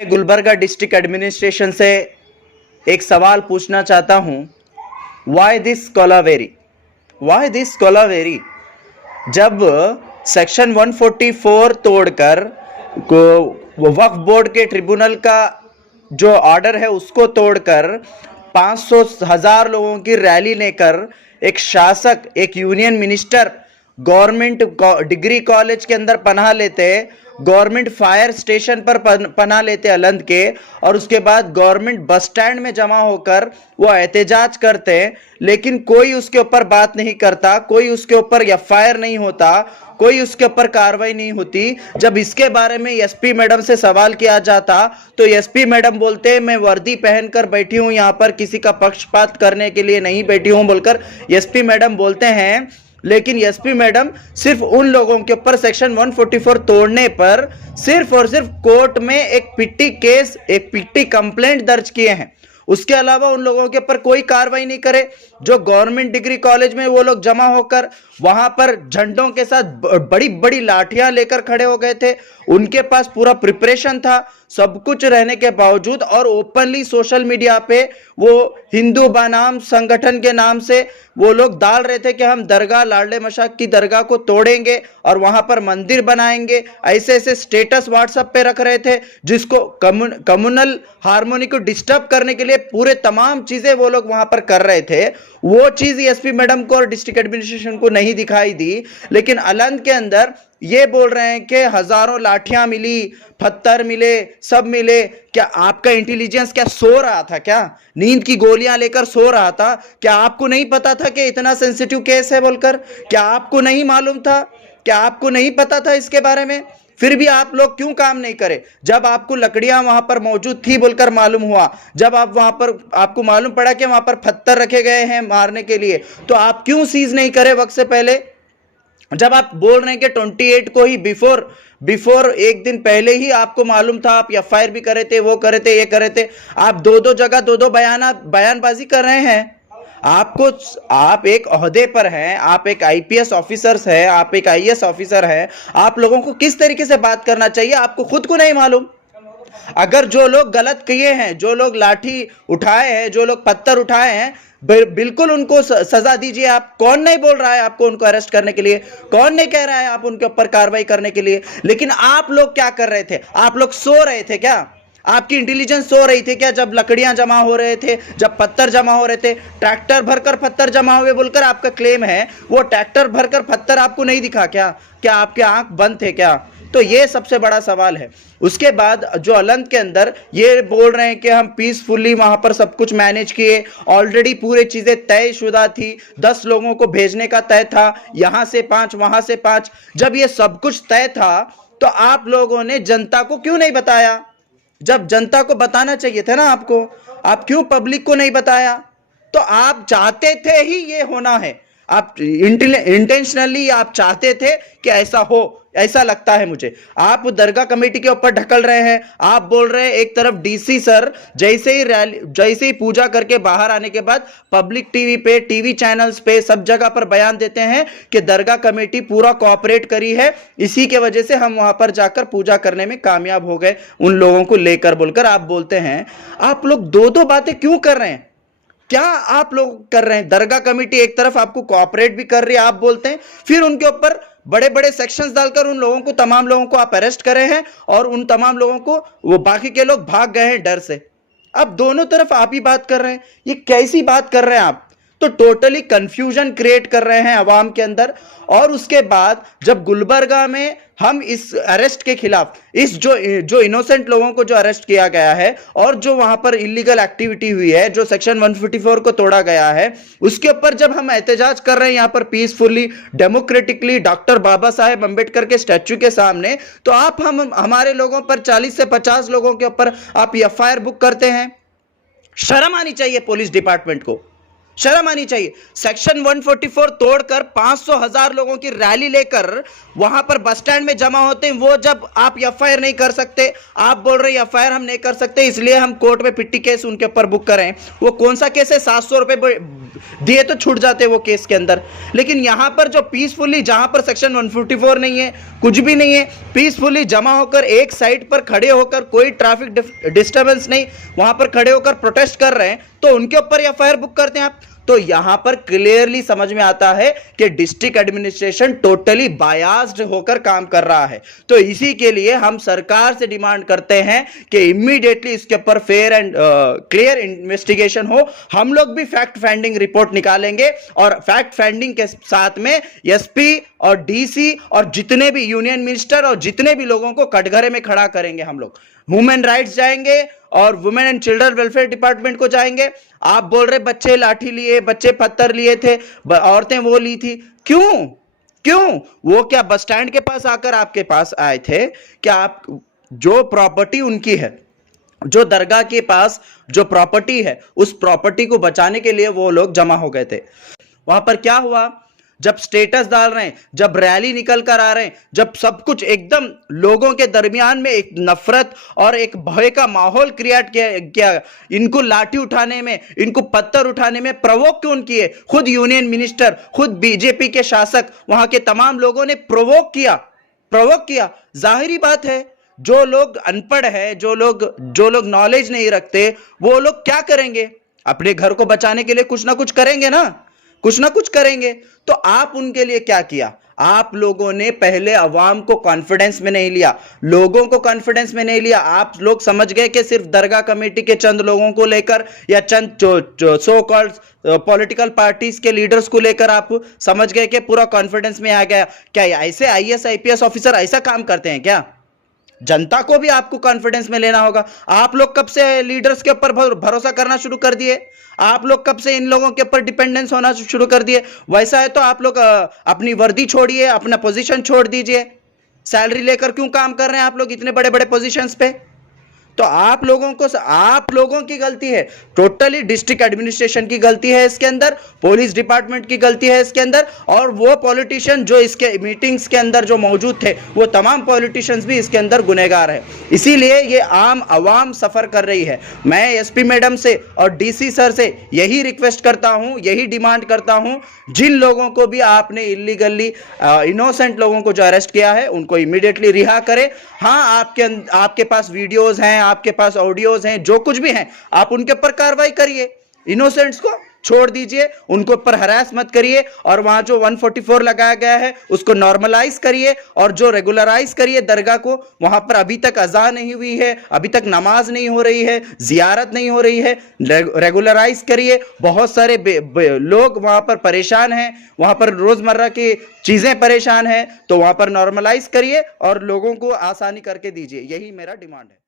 Gulbarga district administration से एक सवाल पूछना चाहता हूं। Why this Kolaveri? जब सेक्शन 144 तोड़कर वक्फ बोर्ड के ट्रिब्यूनल का जो ऑर्डर है उसको तोड़कर 500,000 लोगों की रैली लेकर एक शासक, एक union minister government degree college के अंदर पनाह लेते, गवर्नमेंट फायर स्टेशन पर पनाह लेते अलंद के, और उसके बाद गवर्नमेंट बस स्टैंड में जमा होकर वो एहतजाज करते, लेकिन कोई उसके ऊपर बात नहीं करता, कोई उसके ऊपर एफआईआर नहीं होता, कोई उसके ऊपर कार्रवाई नहीं होती। जब इसके बारे में एसपी मैडम से सवाल किया जाता तो एसपी मैडम बोलते मैं वर्दी पहनकर बैठी हूं, यहां पर किसी का पक्षपात करने के लिए नहीं बैठी हूं बोलकर एसपी मैडम बोलते हैं। लेकिन एसपी मैडम सिर्फ उन लोगों के ऊपर सेक्शन 144 तोड़ने पर सिर्फ और सिर्फ कोर्ट में एक पिट्टी केस, एक पिट्टी कंप्लेंट दर्ज किए हैं। उसके अलावा उन लोगों के ऊपर कोई कार्रवाई नहीं करे। जो गवर्नमेंट डिग्री कॉलेज में वो लोग जमा होकर वहां पर झंडों के साथ बड़ी बड़ी लाठियां लेकर खड़े हो गए थे, उनके पास पूरा प्रिपरेशन था, सब कुछ रहने के बावजूद, और ओपनली सोशल मीडिया पे वो हिंदू बनाम संगठन के नाम से वो लोग डाल रहे थे कि हम दरगाह, लाडले मशाक की दरगाह को तोड़ेंगे और वहां पर मंदिर बनाएंगे। ऐसे ऐसे स्टेटस व्हाट्सएप पे रख रहे थे जिसको कम्युनल हार्मोनी को डिस्टर्ब करने के लिए पूरे तमाम चीजें वो लोग वहां पर कर रहे थे। वो चीज एसपी मैडम को और डिस्ट्रिक्ट एडमिनिस्ट्रेशन को नहीं दिखाई दी, लेकिन अलंद के अंदर ये बोल रहे हैं कि हजारों लाठियां मिली, पत्थर मिले, सब मिले। क्या आपका इंटेलिजेंस क्या सो रहा था? क्या नींद की गोलियां लेकर सो रहा था? क्या आपको नहीं पता था कि इतना सेंसिटिव केस है बोलकर? क्या आपको नहीं मालूम था? क्या आपको नहीं पता था इसके बारे में? फिर भी आप लोग क्यों काम नहीं करे? जब आपको लकड़ियां वहां पर मौजूद थी बोलकर मालूम हुआ, जब आप वहां पर आपको मालूम पड़ा कि वहां पर पत्थर रखे गए हैं मारने के लिए, तो आप क्यों सीज नहीं करे वक्त से पहले? जब आप बोल रहे हैं कि 28 को ही बिफोर एक दिन पहले ही आपको मालूम था, आप एफआईआर भी करे थे, वो करे थे, ये करे थे, आप दो जगह दो बयानबाजी कर रहे हैं। आप एक ओहदे पर हैं, आप एक आईपीएस ऑफिसर है, आप एक आईएएस ऑफिसर है, आप लोगों को किस तरीके से बात करना चाहिए आपको खुद को नहीं मालूम? अगर जो लोग गलत किए हैं, जो लोग लाठी उठाए हैं, जो लोग पत्थर उठाए हैं, बिल्कुल उनको सजा दीजिए। आप कौन नहीं बोल रहा है आपको उनको अरेस्ट करने के लिए? कौन नहीं कह रहा है आप उनके ऊपर कार्रवाई करने के लिए? लेकिन आप लोग क्या कर रहे थे? आप लोग सो रहे थे क्या? आपकी इंटेलिजेंस सो रही थी क्या? जब लकड़ियां जमा हो रहे थे, जब पत्थर जमा हो रहे थे, ट्रैक्टर भरकर पत्थर जमा हुए बोलकर आपका क्लेम है, वो ट्रैक्टर भरकर पत्थर आपको नहीं दिखा क्या? क्या आपके आंख बंद थे क्या? तो ये सबसे बड़ा सवाल है। उसके बाद जो अलंद के अंदर ये बोल रहे हैं कि हम पीसफुली वहां पर सब कुछ मैनेज किए, ऑलरेडी पूरी चीजें तयशुदा थी, 10 लोगों को भेजने का तय था, यहां से 5, वहां से 5। जब ये सब कुछ तय था तो आप लोगों ने जनता को क्यों नहीं बताया? जब जनता को बताना चाहिए था ना आपको, आप क्यों पब्लिक को नहीं बताया? तो आप चाहते थे ही ये होना है, आप इंटेंशनली आप चाहते थे कि ऐसा हो, ऐसा लगता है मुझे। आप दरगाह कमेटी के ऊपर ढकल रहे हैं। आप बोल रहे हैं एक तरफ डीसी सर जैसे ही पूजा करके बाहर आने के बाद पब्लिक टीवी पे, टीवी चैनल्स पे, सब जगह पर बयान देते हैं कि दरगाह कमेटी पूरा कोऑपरेट करी है, इसी के वजह से हम वहां पर जाकर पूजा करने में कामयाब हो गए उन लोगों को लेकर बोलकर आप बोलते हैं। आप लोग दो बातें क्यों कर रहे हैं? क्या आप लोग कर रहे हैं? दरगाह कमेटी एक तरफ आपको कोऑपरेट भी कर रही है, आप बोलते हैं, फिर उनके ऊपर बड़े बड़े सेक्शंस डालकर उन लोगों को, तमाम लोगों को आप अरेस्ट करे हैं, और उन तमाम लोगों को वो बाकी के लोग भाग गए हैं डर से। अब दोनों तरफ आप ही बात कर रहे हैं, ये कैसी बात कर रहे हैं आप? तो टोटली कंफ्यूजन क्रिएट कर रहे हैं अवाम के अंदर। और उसके बाद जब गुलबर्गा में हम इस अरेस्ट के खिलाफ, इस जो इनोसेंट लोगों को जो अरेस्ट किया गया है और जो वहां पर इलीगल एक्टिविटी हुई है, जो सेक्शन 144 को तोड़ा गया है, उसके ऊपर जब हम एहतजाज कर रहे हैं यहां पर peacefully, democratically, doctor Baba Saheb Ambedkar के स्टैच्यू के सामने, तो आप हमारे लोगों पर 40 से 50 लोगों के ऊपर आप एफआईआर बुक करते हैं। शर्म आनी चाहिए पुलिस डिपार्टमेंट को, शर्म आनी चाहिए। सेक्शन 144 तोड़कर 500,000 लोगों की रैली लेकर वहां पर बस स्टैंड में जमा होते हैं, वो जब आप एफआईआर नहीं कर सकते, आप बोल रहे हैं एफआईआर हम नहीं कर सकते इसलिए हम कोर्ट में पिट्टी केस उनके ऊपर बुक करें। वो कौन सा केस है? 700 रुपए दिए तो छूट जाते वो केस के अंदर। लेकिन यहां पर जो पीसफुली, जहां पर सेक्शन 144 नहीं है, कुछ भी नहीं है, पीसफुली जमा होकर एक साइड पर खड़े होकर, कोई ट्रैफिक डिस्टर्बेंस नहीं, वहां पर खड़े होकर प्रोटेस्ट कर रहे हैं, तो उनके ऊपर एफआईआर बुक करते हैं आप। तो यहां पर क्लियरली समझ में आता है कि डिस्ट्रिक्ट एडमिनिस्ट्रेशन टोटली बायास्ड होकर काम कर रहा है। तो इसी के लिए हम सरकार से डिमांड करते हैं कि इमीडिएटली इसके ऊपर फेयर एंड क्लियर इन्वेस्टिगेशन हो। हम लोग भी फैक्ट फाइंडिंग रिपोर्ट निकालेंगे और फैक्ट फाइंडिंग के साथ में एसपी और डीसी और जितने भी यूनियन मिनिस्टर और जितने भी लोगों को कटघरे में खड़ा करेंगे। हम लोग ह्यूमन राइट्स जाएंगे और women and children welfare department को जाएंगे। आप बोल रहे बच्चे लाठी लिए, बच्चे पत्थर लिए थे, औरतें वो ली थी, क्यों वो क्या बस स्टैंड के पास आकर आपके पास आए थे? क्या आप जो प्रॉपर्टी उनकी है, जो दरगाह के पास जो प्रॉपर्टी है, उस प्रॉपर्टी को बचाने के लिए वो लोग जमा हो गए थे? वहां पर क्या हुआ? जब स्टेटस डाल रहे हैं, जब रैली निकल कर आ रहे हैं, जब सब कुछ एकदम लोगों के दरमियान में एक नफरत और एक भय का माहौल क्रिएट किया, इनको लाठी उठाने में, इनको पत्थर उठाने में प्रोवोक क्यों किए? खुद यूनियन मिनिस्टर, खुद बीजेपी के शासक, वहां के तमाम लोगों ने प्रोवोक किया। जाहिरी बात है, जो लोग अनपढ़ है, जो लोग नॉलेज नहीं रखते, वो लोग क्या करेंगे? अपने घर को बचाने के लिए कुछ ना कुछ करेंगे ना, कुछ ना कुछ करेंगे। तो आप उनके लिए क्या किया? आप लोगों ने पहले अवाम को कॉन्फिडेंस में नहीं लिया, लोगों को कॉन्फिडेंस में नहीं लिया। आप लोग समझ गए कि सिर्फ दरगाह कमेटी के चंद लोगों को लेकर या चंद जो सो कॉल्ड पॉलिटिकल पार्टीज के लीडर्स को लेकर आप समझ गए कि पूरा कॉन्फिडेंस में आ गया। क्या ऐसे आईएएस आईपीएस ऑफिसर ऐसा काम करते हैं क्या? जनता को भी आपको कॉन्फिडेंस में लेना होगा। आप लोग कब से लीडर्स के ऊपर भरोसा करना शुरू कर दिए? आप लोग कब से इन लोगों के ऊपर डिपेंडेंस होना शुरू कर दिए? वैसा है तो आप लोग अपनी वर्दी छोड़िए, अपना पोजीशन छोड़ दीजिए। सैलरी लेकर क्यों काम कर रहे हैं आप लोग इतने बड़े बड़े पोजीशंस पे? तो आप लोगों की गलती है, टोटली डिस्ट्रिक्ट एडमिनिस्ट्रेशन की गलती है इसके अंदर, पुलिस डिपार्टमेंट की गलती है इसके अंदर, और वो पॉलिटिशियन जो इसके मीटिंग्स के अंदर जो मौजूद थे, वो तमाम पॉलिटिशियंस भी इसके अंदर गुनहगार है। इसीलिए ये आम आवाम सफर कर रही है। मैं एसपी मैडम से और डीसी सर से यही रिक्वेस्ट करता हूं, यही डिमांड करता हूं, जिन लोगों को भी आपने इलीगली इनोसेंट लोगों को जो अरेस्ट किया है, उनको इमीडिएटली रिहा करें। हाँ, आपके पास वीडियोज हैं, आपके पास ऑडियोज हैं, जो कुछ भी हैं, आप उनके ऊपर कार्रवाई करिए। इनोसेंट्स को छोड़ दीजिए, उनको ऊपर हरास मत करिए, और वहां जो 144 लगाया गया है उसको नॉर्मलाइज करिए और जो रेगुलराइज करिए दरगाह को। वहां पर अभी तक अज़ान नहीं हुई है, अभी तक नमाज नहीं हो रही है, जियारत नहीं हो रही है, रेगुलराइज करिए। बहुत सारे लोग वहां पर परेशान हैं, वहां पर रोजमर्रा की चीजें परेशान हैं, तो वहां पर नॉर्मलाइज करिए और लोगों को आसानी करके दीजिए। यही मेरा डिमांड है।